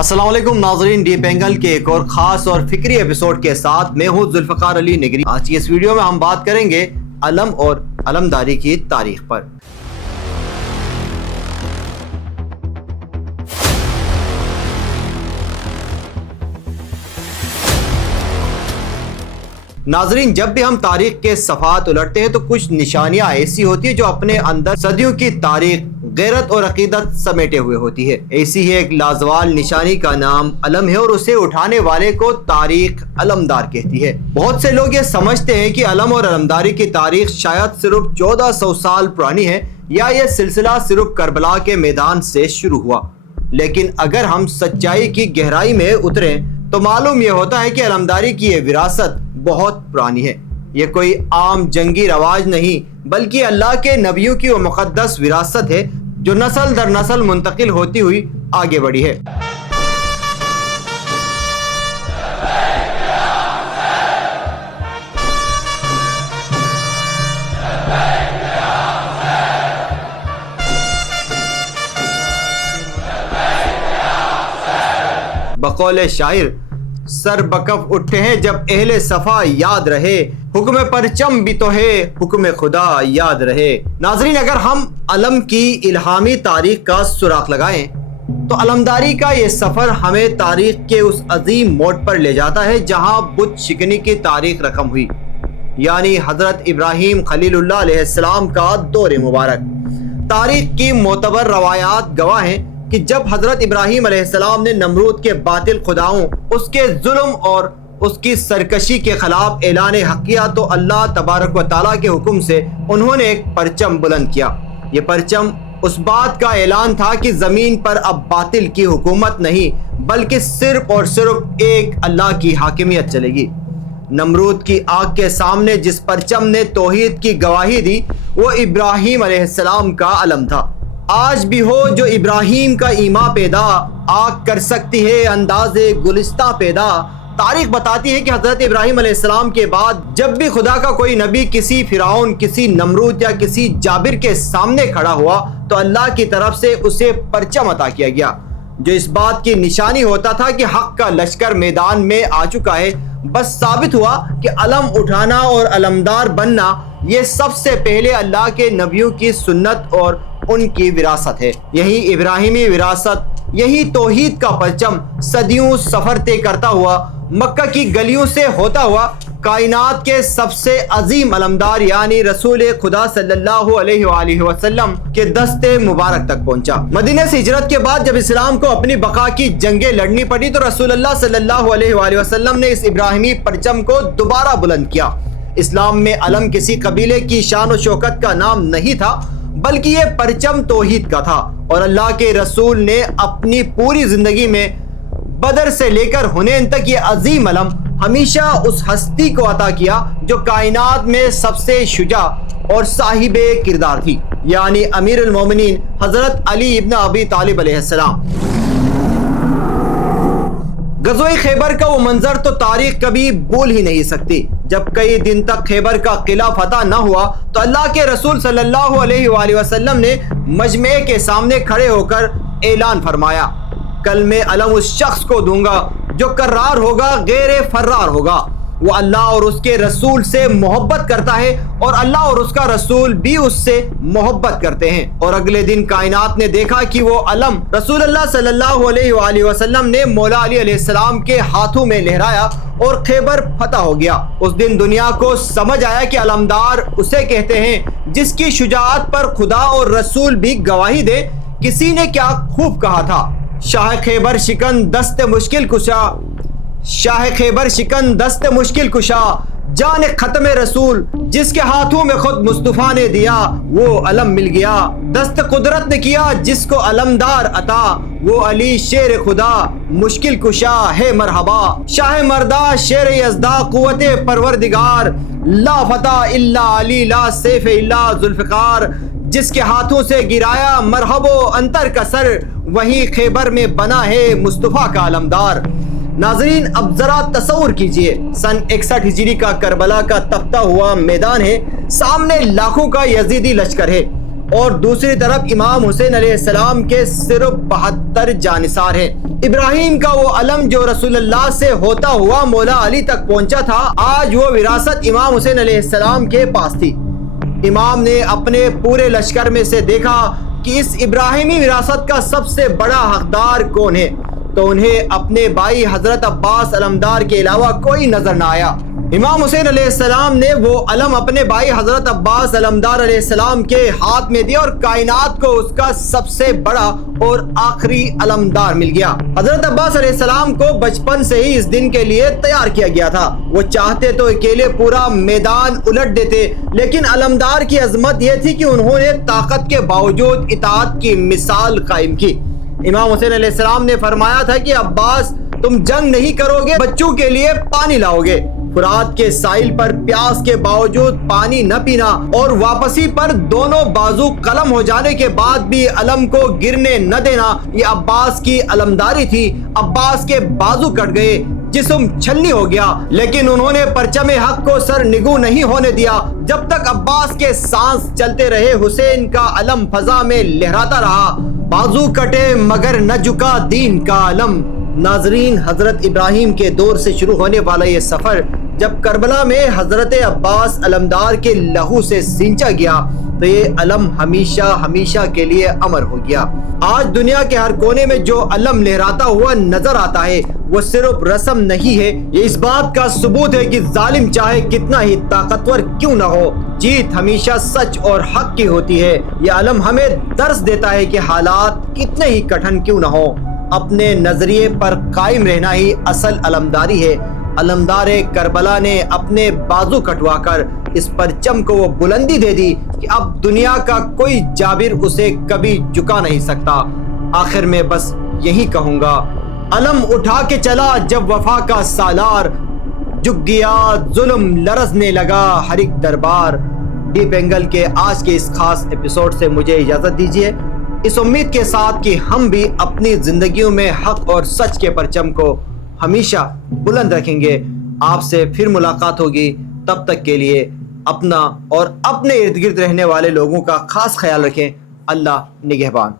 अस्सलाम वालेकुम नाज़रीन, डीप एंगल के एक और ख़ास और फिक्री एपिसोड के साथ मैं हूँ जुल्फ़िकार अली निगरी। आज की इस वीडियो में हम बात करेंगे अलम और अलमदारी की तारीख पर। नाज़रीन, जब भी हम तारीख के सफ़ात उलटते हैं तो कुछ निशानियाँ ऐसी होती है जो अपने अंदर सदियों की तारीख, गैरत और अकीदत समेटे हुए होती है। ऐसी ही एक लाजवाल निशानी का नाम अलम है और उसे उठाने वाले को तारीख अलमदार कहती है। बहुत से लोग ये समझते हैं कि अलम और अलमदारी की तारीख शायद सिर्फ 1400 साल पुरानी है या ये सिलसिला सिर्फ करबला के मैदान से शुरू हुआ। लेकिन अगर हम सच्चाई की गहराई में उतरें तो मालूम यह होता है कि अलमदारी की ये विरासत बहुत पुरानी है। ये कोई आम जंगी रवाज नहीं बल्कि अल्लाह के नबियों की वो मुक़द्दस विरासत है जो नस्ल दर नस्ल मुंतकिल होती हुई आगे बढ़ी है। बकौले शायर, सर बकफ उठे हैं जब अहले सफा याद रहे, हुक्म परचम भी तो है हुक्म खुदा याद रहे। नाजरीन, अगर हम अलम की इल्हामी तारीख का सुराख लगाएं तो अलमदारी का ये सफर हमें तारीख के उस अजीम मोड़ पर ले जाता है जहां बुत शिकनी की तारीख रकम हुई, यानी हजरत इब्राहीम खलीलुल्लाह अलैहिस्सलाम का दौर मुबारक। तारीख की मोतबर रवायात गवाह हैं कि जब हजरत इब्राहीम अलैहिस्सलाम ने नमरूद के बातिल खुदाओं, उसके जुल्म और उसकी सरकशी के खिलाफ ऐलान हक किया तो अल्लाह तबारक व तआला के हुक्म से उन्होंने एक परचम बुलंद किया। ये परचम उस बात का ऐलान था कि ज़मीन पर अब बातिल की हुकूमत नहीं बल्कि सिर्फ और सिर्फ एक अल्लाह की हाकिमियत चलेगी। नमरूद की आग के सामने जिस परचम ने तौहीद की गवाही दी वो इब्राहीम अलैहिस्सलाम का अलम था। आज भी हो जो इब्राहीम का ईमा पैदा, आग कर सकती है अंदाज़े गुलिस्ता पैदा। तारीख बताती है कि हजरत इब्राहीम अलैहिस्सलाम के बाद जब भी खुदा का कोई नबी किसी फिरौन, किसी नमरूद या किसी जाबिर के सामने खड़ा हुआ तो अल्लाह की तरफ से उसे परचम अता किया गया जो इस बात की निशानी होता था कि हक का लश्कर मैदान में आ चुका है। बस साबित हुआ कि अलम उठाना और अलमदार बनना ये सबसे पहले अल्लाह के नबियों की सुन्नत और उनकी विरासत है। यही इब्राहिमी विरासत, यही तौहीद का परचम सदियों सफर तय करता हुआ मक्का की गलियों से होता हुआ कायनात के सबसे अजीम अलमदार यानी रसूल खुदा सल्लल्लाहु अलैहि वसल्लम के दस्ते मुबारक तक पहुंचा। मदीने से हिजरत के बाद जब इस्लाम को अपनी बका की जंगें लड़नी पड़ी तो रसूलुल्लाह सल्लल्लाहु अलैहि वसल्लम ने इस इब्राहिमी परचम को दोबारा बुलंद किया। इस्लाम में अलम किसी कबीले की शान और शौकत का नाम नहीं था बल्कि ये परचम तौहीद का था और अल्लाह के रसूल ने अपनी पूरी जिंदगी में बदर से लेकर हुनैन तक ये अजीम अलम हमेशा उस हस्ती को अता किया जो कायनात में सबसे शुजा और साहिबे किरदार थी, यानी अमीरुल मोमिनीन हजरत अली इब्न अबी तालिब अलैहिस्सलाम। गज़वे खैबर का वो मंजर तो तारीख कभी भूल ही नहीं सकती। जब कई दिन तक खैबर का किला फतह न हुआ तो अल्लाह के रसूल सल्लल्लाहु अलैहि वसल्लम ने मजमे के सामने खड़े होकर ऐलान फरमाया, कल मैं अलम उस शख्स को दूंगा जो कर्रार होगा, गैर फर्रार होगा। वो अल्लाह और उसके रसूल से मोहब्बत करता है और अल्लाह और उसका रसूल भी उससे मोहब्बत करते हैं। और अगले दिन कायनात ने देखा कि वो अलम रसूलुल्लाह सल्लल्लाहु अलैहि वसल्लम ने मौला अली अलैहिस्सलाम के हाथों में लहराया और खैबर फतह हो गया। उस दिन दुनिया को समझ आया कि अलमदार उसे कहते हैं जिसकी शुजाअत पर खुदा और रसूल भी गवाही दे। किसी ने क्या खूब कहा था, शाह खैबर शिकन दस्त मुश्किल कुशा, शाह खैबर शिकन दस्त मुश्किल कुशा, जान खत्म रसूल जिसके हाथों में खुद मुस्तफा ने दिया वो अलम मिल गया। दस्त कुदरत ने किया जिसको अलमदार अता, वो अली शेर खुदा मुश्किल कुशा है मरहबा। शाह मर्दा शेर यज़दा कुव्वते परवरदिगार, ला फता इल्ला अली ला सैफ इल्ला जुल्फ़िकार, जिसके हाथों से गिराया मरहबो अंतर का सर, वही खैबर में बना है मुस्तफा का अलमदार। नाजरीन, अब जरा तसव्वुर कीजिए, सन 61 हिजरी का करबला का तख्ता हुआ मैदान है, सामने लाखों का यजीदी लश्कर है اور دوسری طرف امام حسین علیہ السلام کے صرف 72 جانثار ہیں۔ ابراہیم کا وہ علم جو رسول اللہ سے ہوتا ہوا مولا علی تک پہنچا تھا، آج وہ وراثت امام حسین علیہ السلام کے پاس تھی۔ امام نے اپنے پورے لشکر میں سے دیکھا کہ اس ابراہیمی وراثت کا سب سے بڑا حقدار کون ہے، تو انہیں اپنے بھائی حضرت عباس علمدار کے علاوہ کوئی نظر نہ آیا۔ امام حسین علیہ السلام نے وہ علم اپنے بھائی حضرت عباس علمدار علیہ السلام کے ہاتھ میں دیا اور کائنات کو اس کا سب سے بڑا اور آخری علمدار مل گیا۔ حضرت عباس علیہ السلام کو بچپن سے ہی اس دن کے لیے تیار کیا گیا تھا۔ وہ چاہتے تو اکیلے پورا میدان الٹ دیتے، لیکن علمدار کی عظمت یہ تھی کہ انہوں نے طاقت کے باوجود اطاعت کی مثال قائم کی۔ امام حسین علیہ السلام نے فرمایا تھا کہ عباس، تم جنگ نہیں کرو گے، بچوں کے لیے پانی لاؤ گے۔ فرات کے ساحل پر پیاس کے باوجود پانی نہ پینا اور واپسی پر دونوں بازو قلم ہو جانے کے بعد بھی علم کو گرنے نہ دینا، یہ عباس کی علمداری تھی۔ عباس کے بازو کٹ گئے، جسم چھلنی ہو گیا، لیکن انہوں نے پرچم حق کو سر نگو نہیں ہونے دیا۔ جب تک عباس کے سانس چلتے رہے، حسین کا علم فضا میں لہراتا رہا۔ بازو کٹے مگر نہ جھکا دین کا علم۔ ناظرین، حضرت ابراہیم کے دور سے شروع ہونے والا یہ سفر جب کربلا میں حضرت عباس علمدار کے لہو سے سینچا گیا تو یہ علم ہمیشہ ہمیشہ کے لیے امر ہو گیا۔ آج دنیا کے ہر کونے میں جو علم لہراتا ہوا نظر آتا ہے وہ صرف رسم نہیں ہے، یہ اس بات کا ثبوت ہے کہ ظالم چاہے کتنا ہی طاقتور کیوں نہ ہو، جیت ہمیشہ سچ اور حق کی ہوتی ہے۔ یہ علم ہمیں درس دیتا ہے کہ حالات کتنے ہی کٹھن کیوں نہ ہو، اپنے نظریے پر قائم رہنا ہی اصل علمداری ہے۔ علمدار کربلا نے اپنے بازو کٹوا کر اس پرچم کو وہ بلندی دے دی کہ اب دنیا کا کوئی جابر اسے کبھی جھکا نہیں سکتا۔ آخر میں بس یہی کہوں گا، علم اٹھا کے چلا جب وفا کا سالار، جھک گیا ظلم لرزنے لگا ہر ایک دربار۔ ڈیپ اینگل کے آج کے اس خاص ایپیسوڈ سے مجھے اجازت دیجیے، اس امید کے ساتھ کہ ہم بھی اپنی زندگیوں میں حق اور سچ کے پرچم کو ہمیشہ بلند رکھیں گے۔ آپ سے پھر ملاقات ہوگی، تب تک کے لیے اپنا اور اپنے ارد گرد رہنے والے لوگوں کا خاص خیال رکھیں۔ اللہ نگہبان۔